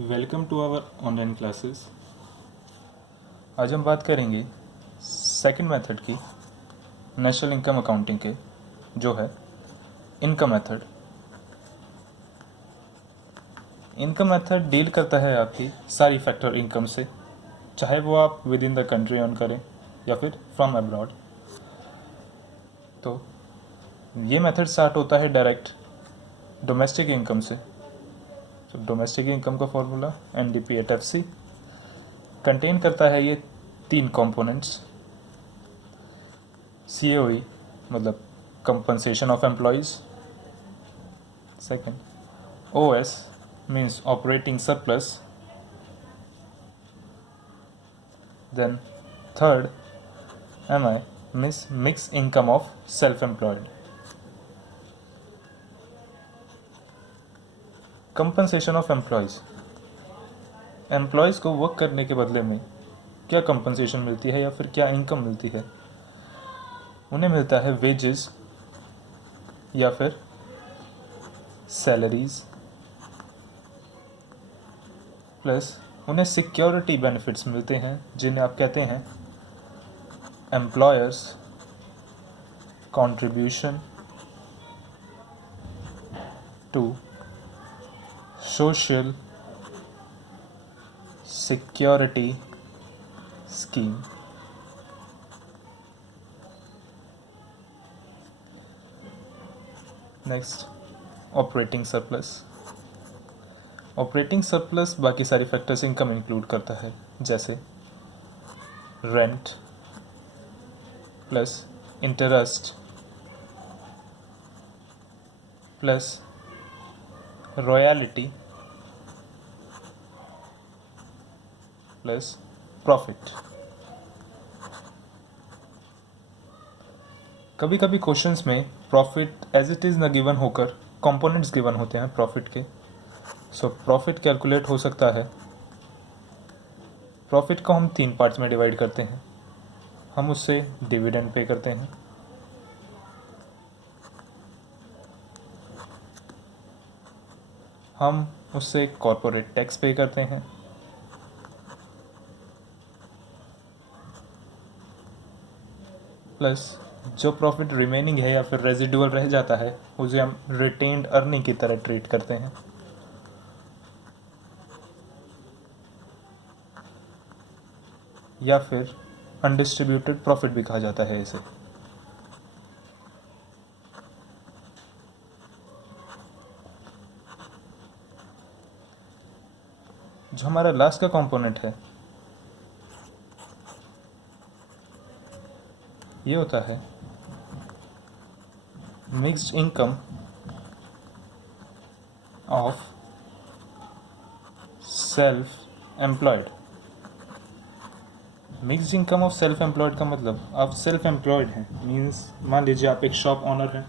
Welcome to our online classes. आज हम बात करेंगे सेकंड मेथड की, नेशनल इनकम अकाउंटिंग के, जो है income method. Income method deal करता है आपकी सारी फैक्टर इनकम से, चाहे वो आप with in the country earn करें या फिर फ्रॉम अब्रॉड। तो ये मेथड स्टार्ट होता है डायरेक्ट डोमेस्टिक इनकम से। तो डोमेस्टिक इनकम का फॉर्मूला NDP/FC कंटेन करता है ये 3 कंपोनेंट्स। CAOE मतलब compensation of employees, second OS means operating surplus, then third MI means mixed income of self employed. Compensation of employees को वर्क करने के बदले में क्या कंपनसेशन मिलती है या फिर क्या इनकम मिलती है। उन्हें मिलता है वेजेस या फिर सैलरीज, प्लस उन्हें सिक्योरिटी बेनिफिट्स मिलते हैं जिन्हें आप कहते हैं employers contribution to social security scheme. Next operating surplus. Operating surplus बाकी सारी फैक्टर्स इनकम इंक्लूड करता है, जैसे rent plus interest plus royalty plus profit. कभी कभी क्वेश्चंस में प्रॉफिट एज इट इज़ न गिवन होकर कंपोनेंट्स गिवन होते हैं प्रॉफिट के। सो प्रॉफिट कैलकुलेट हो सकता है। प्रॉफिट को हम 3 पार्ट्स में डिवाइड करते हैं। हम उससे डिविडेंड पे करते हैं, हम उससे कॉरपोरेट टैक्स पे करते हैं, प्लस जो प्रॉफिट रिमेनिंग है या फिर रेजिडुअल रह जाता है उसे हम रिटेन्ड अर्निंग की तरह ट्रीट करते हैं। या फिर अनडिस्ट्रीब्यूटेड प्रॉफिट भी कहा जाता है इसे। जो हमारा लास्ट का कंपोनेंट है ये होता है mixed income of self employed. Mixed income of self employed का मतलब आप सेल्फ एम्प्लॉयड हैं, मींस मान लीजिए आप एक शॉप ऑनर हैं।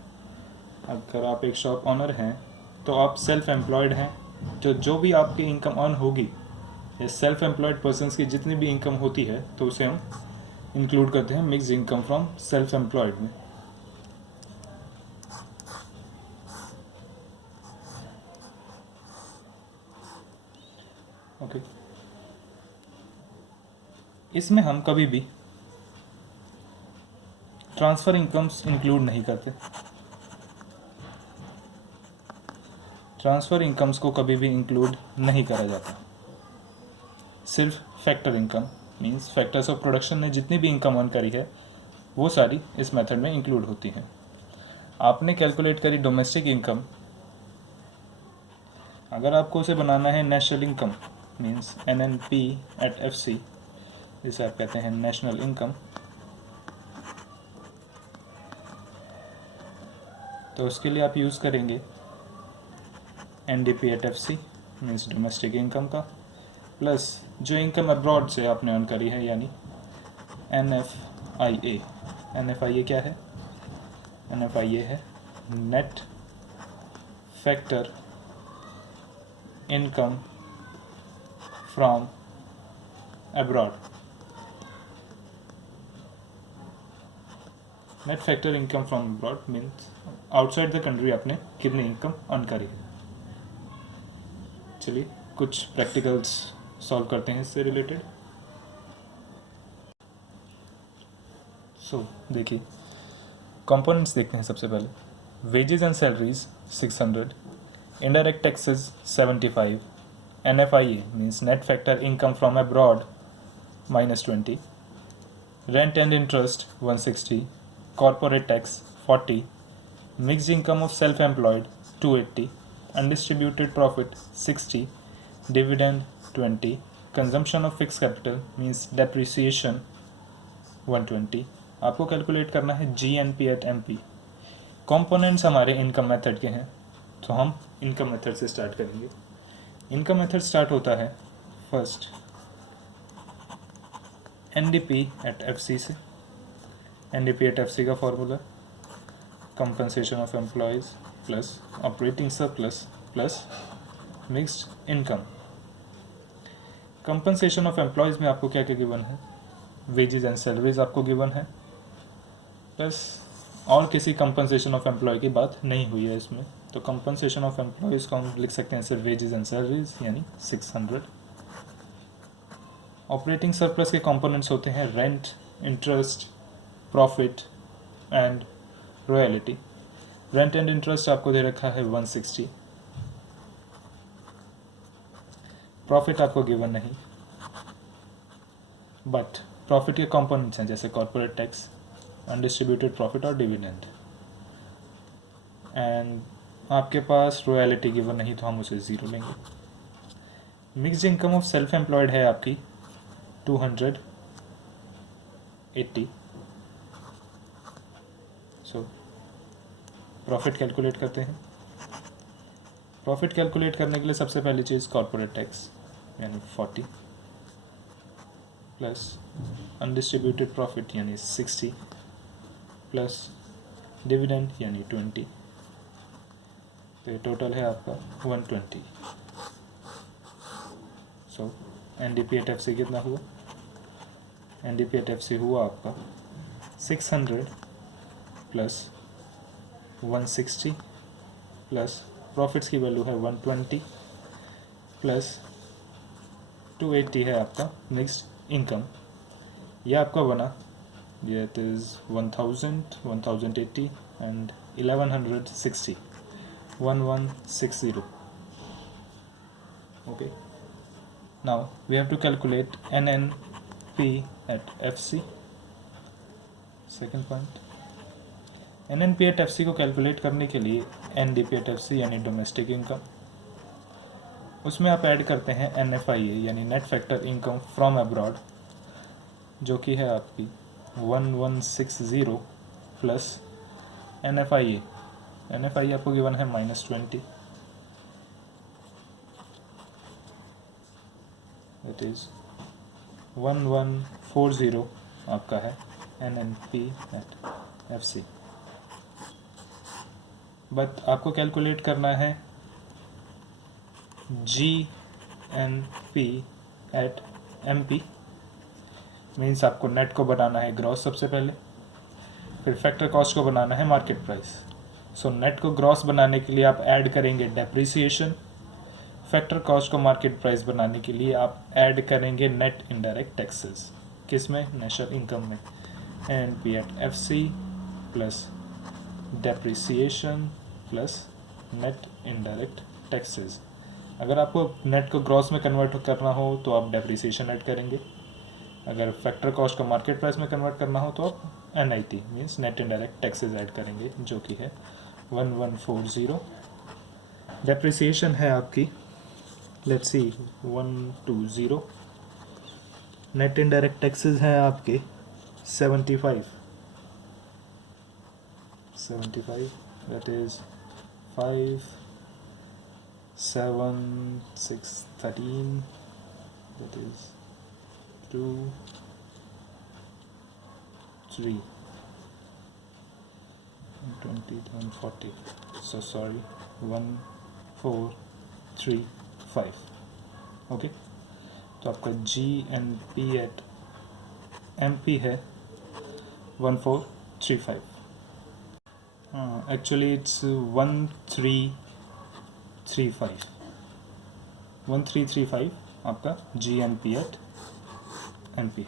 अगर आप एक शॉप ऑनर हैं तो आप सेल्फ एम्प्लॉयड हैं। तो जो भी आपकी इनकम अर्न होगी, ये सेल्फ एम्प्लॉयड पर्सनस की जितनी भी इनकम होती है तो उसे हम इंक्लूड करते हैं mixed income from self employed में। ओके, इसमें हम कभी भी ट्रांसफ़र इनकम्स इंक्लूड नहीं करते। ट्रांसफ़र इनकम्स को कभी भी इंक्लूड नहीं करा जाता। सिर्फ factor income means factors of production ने जितनी भी इनकम अर्न करी है वो सारी इस मेथड में इंक्लूड होती हैं। आपने कैलकुलेट करी डोमेस्टिक इनकम, अगर आपको उसे बनाना है नेशनल इनकम मींस NNP/FC, जिसे आप कहते हैं नेशनल इनकम, तो उसके लिए आप यूज़ करेंगे NDP/FC मींस डोमेस्टिक इनकम का, प्लस जो इनकम अब्रॉड से आपने अर्न करी है यानी NFIA। NFIA क्या है? NFIA है net factor income from abroad. Net factor income from abroad means outside the country आपने कितनी इनकम अर्न करी है। चलिए कुछ प्रैक्टिकल्स सॉल्व करते हैं इससे रिलेटेड। देखिए कंपोनेंट्स देखते हैं सबसे पहले। Wages and salaries 600, indirect taxes 75, NFIA means net factor income from abroad -20, rent and interest 160, corporate tax 40, mixed income of self employed 280, undistributed profit 60, dividend 20, consumption of fix capital means depreciation 120। आपको calculate करना है GNP eight MP। Components हमारे income method के हैं, तो हम income method से start करेंगे। इनकम मेथड स्टार्ट होता है फर्स्ट NDP एट FC से। NDP एट FC का formula compensation of employees plus operating surplus plus mixed income. Compensation of employees में आपको क्या क्या गिवन है, वेजेस एंड सैलरीज आपको गिवन है, प्लस और किसी कंपनसेशन ऑफ एम्प्लॉय की बात नहीं हुई है इसमें, तो कंपनसेशन ऑफ एम्प्लॉयज़ को हम लिख सकते हैं सिर्फ वेजेस एंड सैलरीज यानी 600। ऑपरेटिंग सरप्लस के कंपोनेंट्स होते हैं rent, interest, profit and royalty. Rent and interest आपको दे रखा है 160, प्रॉफिट आपको गिवन नहीं, बट प्रॉफिट के कंपोनेंट्स हैं जैसे कॉर्पोरेट टैक्स, अनडिस्ट्रीब्यूटेड प्रॉफिट और डिविडेंड। एंड आपके पास रॉयल्टी गिवन नहीं तो हम उसे 0 लेंगे। Mixed income of self employed है आपकी 280। सो प्रॉफिट कैलकुलेट करते हैं। प्रॉफिट कैलकुलेट करने के लिए सबसे पहली चीज़ कॉर्पोरेट टैक्स यानी 40 प्लस अनडिस्ट्रीब्यूटेड प्रॉफिट यानी 60 प्लस डिविडेंड यानी 20, तो टोटल है आपका 120। सो NDP एट FC कितना हुआ, NDP एट FC हुआ आपका 600 प्लस 160 प्लस प्रॉफिट्स की वैल्यू है 120 प्लस 280 है आपका मिक्स्ड इनकम। यह आपका बना, it is 1000, 1080 and 1160, 1160. Okay, now we have to calculate NNP at FC. Second point, NNP at FC को कैलकुलेट करने के लिए NDP at FC यानी डोमेस्टिक इनकम, उसमें आप ऐड करते हैं NFIA यानी net factor income from abroad, जो कि है आपकी 1160 प्लस NFIA। NFIA आपको गिवन है -20, इट इज़ 1140 आपका है NNP एट FC। बट आपको कैलकुलेट करना है GNP एट MP, मीन्स आपको नेट को बनाना है ग्रॉस सबसे पहले, फिर फैक्टर कॉस्ट को बनाना है मार्केट प्राइस। सो नेट को ग्रॉस बनाने के लिए आप ऐड करेंगे डेप्रिसिएशन, फैक्टर कॉस्ट को मार्केट प्राइस बनाने के लिए आप ऐड करेंगे नेट इनडायरेक्ट टैक्सेस। किस में, नेशनल इनकम में। NNP at FC plus depreciation plus net indirect taxes. अगर आपको नेट को ग्रॉस में कन्वर्ट करना हो तो आप डेप्रिसिएशन ऐड करेंगे, अगर फैक्टर कॉस्ट को मार्केट प्राइस में कन्वर्ट करना हो तो आप NIT means net indirect taxes add करेंगे, जो कि है 1140। डेप्रिसिएशन है आपकी, let's see 120। Net indirect taxes हैं आपके 75, that is 5, 7, 6, 13, that is 2, 3, 20, 40, so sorry 1, 4, 3, 5। Okay, तो आपका GNP एट MP है 1435। Actually it's 1335। 1335 आपका GNP at NP।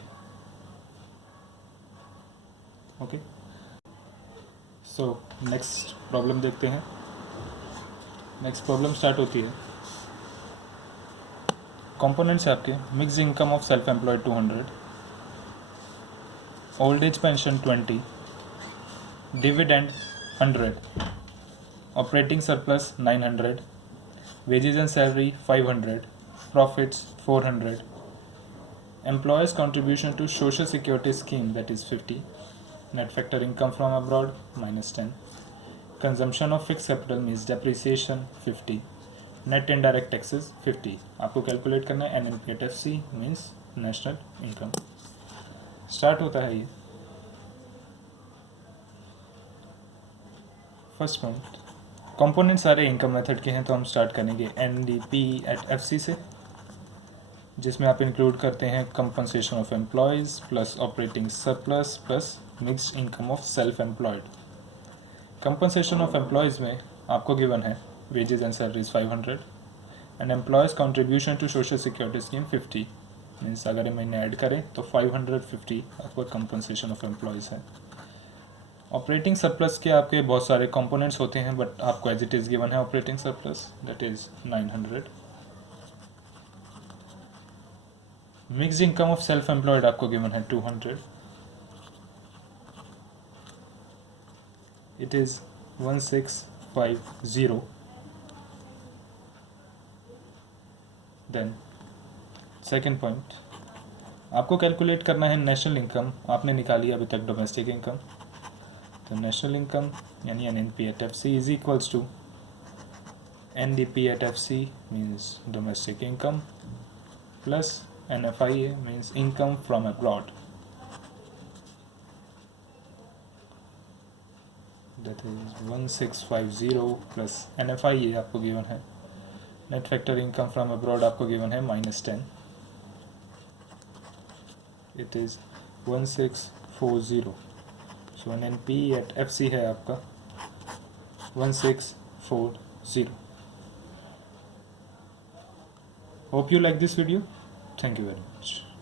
Okay, so next problem देखते हैं। नेक्स्ट प्रॉब्लम स्टार्ट होती है, कंपोनेंट्स है आपके mix income of self employed 200, old age pension 20, dividend 100, operating surplus 900, wages and salary 500, profits 400, employers contribution to social security scheme that is 50, net factor income from abroad -10, consumption of fixed capital means depreciation 50, net indirect taxes 50। आपको calculate करना है NNPFC means national income. Start होता है ये first point, component सारे income method के हैं, तो हम स्टार्ट करेंगे NDP@FC से, जिसमें आप इंक्लूड करते हैं compensation of employees plus operating surplus plus mixed income of self employed. Compensation of employees में आपको गिवन है wages and salaries 500 and employees contribution to social security scheme 50, means अगर महीने ऐड करें तो 550 आपका कंपनसेशन ऑफ एम्प्लॉयज़ है। Operating surplus के आपके बहुत सारे कंपोनेंट्स होते हैं, बट आपको एज इट इज़ गिवन है operating surplus that is 900। Mixed income of self employed आपको गिवन है 200, it is 1650। Then second point, आपको कैलकुलेट करना है नेशनल इनकम, आपने निकाली अभी तक डोमेस्टिक इनकम, तो नेशनल इनकम यानी NNP@FC is equals to NDP@FC means domestic income plus NFIA means income from abroad, that is 1650 plus NFIA आपको गिवन है, net factor income from abroad आपको गिवन है -10, इट इज़ 1640। सो NNP@FC है आपका 1640। Hope you like this video, thank you very much.